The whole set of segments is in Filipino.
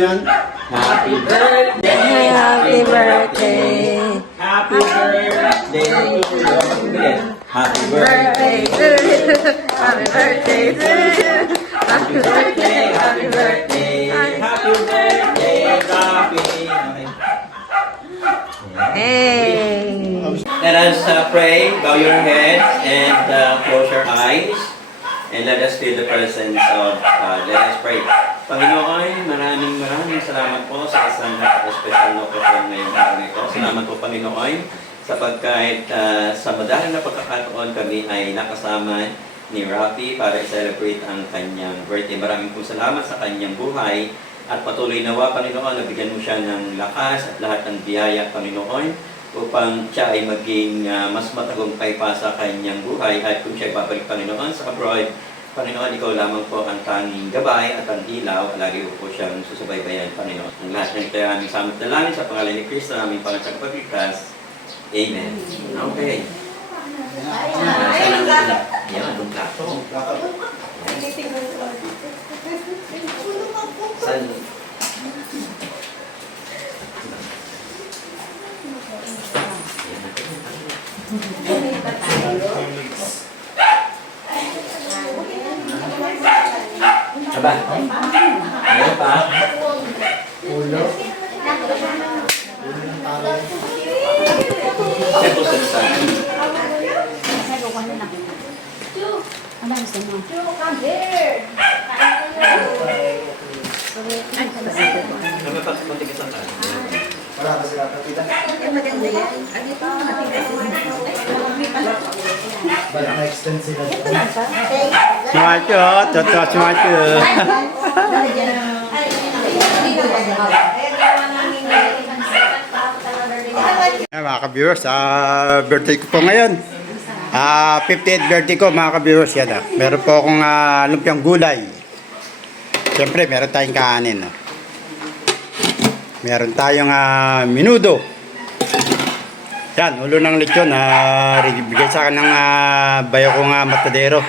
yan? Happy birthday, Happy birthday. happy birthday to you. Happy birthday, Birthday to you. Happy birthday to you. Happy birthday, happy birthday. happy birthday, Rafi. Hey. Let us pray, bow your heads, and close your eyes. And let us feel the presence of God. Let us pray. Panginoon, maraming salamat po sa isang napaka-special na okasyon ngayong araw nito. Salamat po, Panginoon, sapagkat sa madalang na pagkakataon kami ay nakasama ni Rafi para i-celebrate ang kanyang birthday. Maraming po salamat sa kanyang buhay at patuloy nawa, Panginoon, nabigyan mo siya ng lakas at lahat ng biyaya, Panginoon, upang siya ay maging mas matagumpay pa sa kanyang buhay at kung siya ay babalik, Panginoon, sa abroad, Panginoon, ikaw lamang po ang tanging gabay at ang ilaw. Lagi po siyang susubaybayan, Panginoon. Ang lahat ng ito aming samot na langit sa pangalan ni Kristo, aming pangalan sa pagligtas. Amen. Okay. Yan, anong plato? Saan? Aba? Ano pa? Ulo? Siya po sa saan? Ano gusto mo? Napapagpuntik isang tayo. Wala ka sila kapita. Maganda yan. Ano ito? Balik na extend sila. Sumacho, totoo sumacho. Mga ka-viewers, birthday ko po ngayon. 58th birthday ko, mga ka-viewers, yan. Meron po akong lumpiang gulay. Siyempre, meron tayong kanin. Meron tayong minudo. Yan, ulo ng lechon. Bigay sa akin ng bayo kong matadero.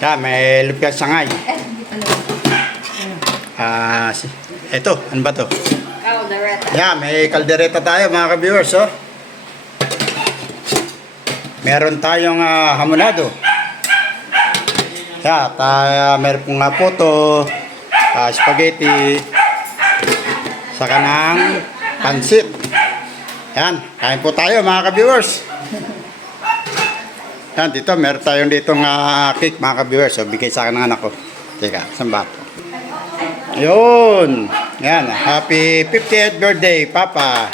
Yan, may lumpiang sangay. Ito, ano ba to? Yan, may kaldereta tayo, mga ka-viewers. Oh. Meron tayong hamonado. Yan, meron pong puto, spaghetti, saka ng pansit. Yan, kain po tayo, mga ka-viewers. Yan, dito, meron tayong ditong cake, mga ka-viewers. So, bigay sa akin ng anak ko. Teka, saan ba ito? Yun. Yan, happy 50th birthday, Papa.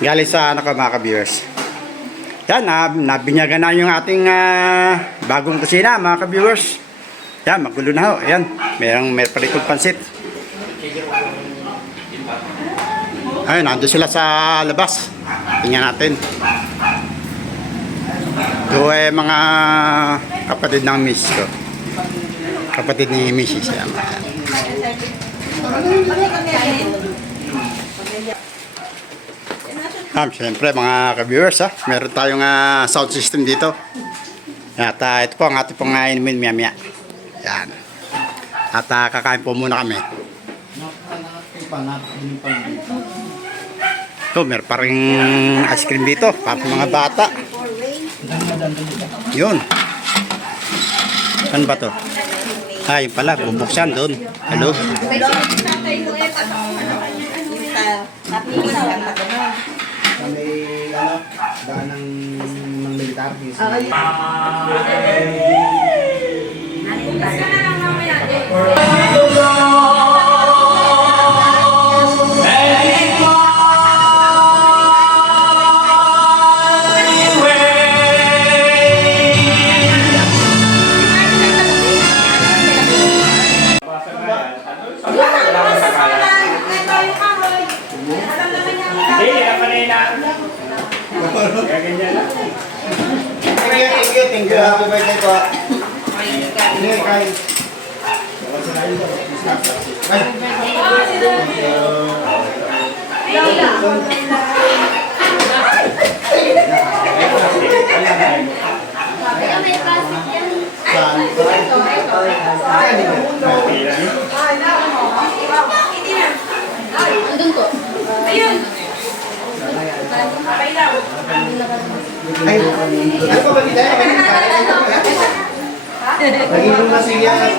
Galing sa anak ko, mga ka-viewers. Yan, nabinyagan na yung ating bagong kusina, mga ka-viewers. Yan, magulo na ho. Yan, meron palikong pansit. Ayun, nandun sila sa labas. Tingnan natin. Ito ay mga kapatid ng miss ko. Kapatid ni Mrs. Yan. Siyempre mga ka-viewers, meron tayong sound system dito. At ito po ang ating pong inumin maya-maya. Yan. At kakain po muna kami. Ito, meron pa rin ice cream dito para sa mga bata. Yun. Saan ba to? Yun pala, bubuksan doon. Hello? May daan ng militar. Thank you. Happy birthday po. Kain. Saan? Ano pa ba kita? Naging lumasing yan.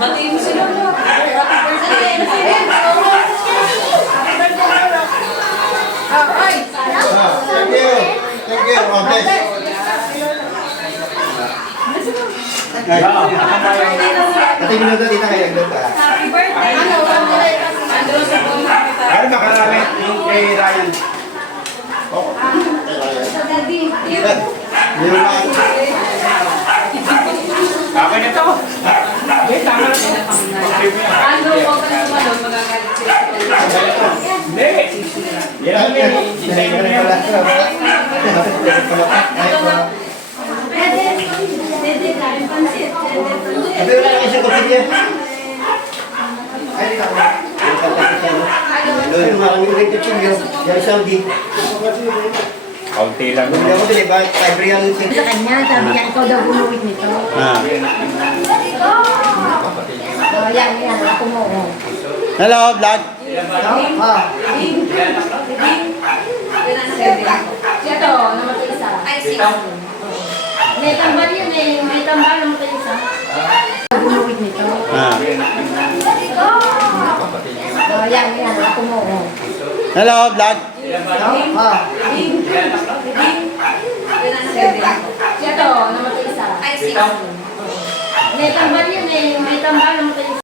Matiin mo sila. Happy birthday. Ay! Thank you. Thank you. God bless. Ate minuto dito kayo. Happy birthday! Ano ba karami yung kay Ryan? Sa daddy. Yung mga... Kaka nito. Andrew, huwag ka na sumalon. Magagalit sila. Hindi. Yan ang Dede, kain pansit. Sabi wala lang isang kapilya. Ay, dito ako. Yung mga ulit na chinyo. Yung Saudi. Kaunti lang. Bumili ako din, bakit 5 real yung Sa kanya, sabi niya, ikaw daw bumuwit nito. Yan, ako mo. Hello, vlog. Ito, namatay isa. Ay, sige. May tambal yun eh. May tambal, namatay isa. Bumuwit nito. Yan, ako mo. Hello, vlog. Ito, namatay isa. Ay, sige. May tambal yun eh. May tambal, namatay isa.